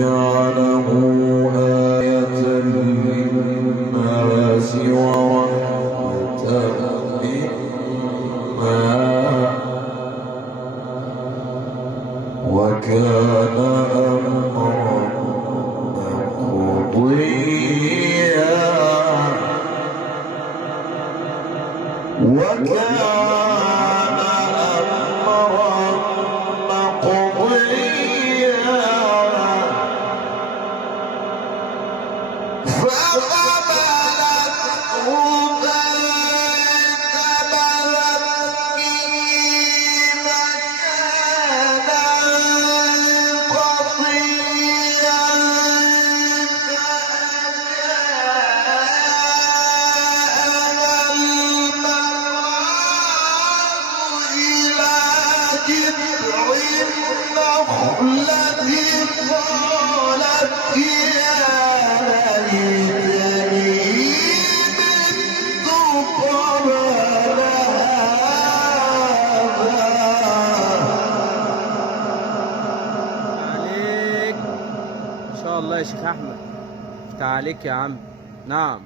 جعله آية للناس ورحمة منا وكان أمرا مقضيا عليك ان شاء الله يا شيخ احمد. افتح عليك يا عم. نعم.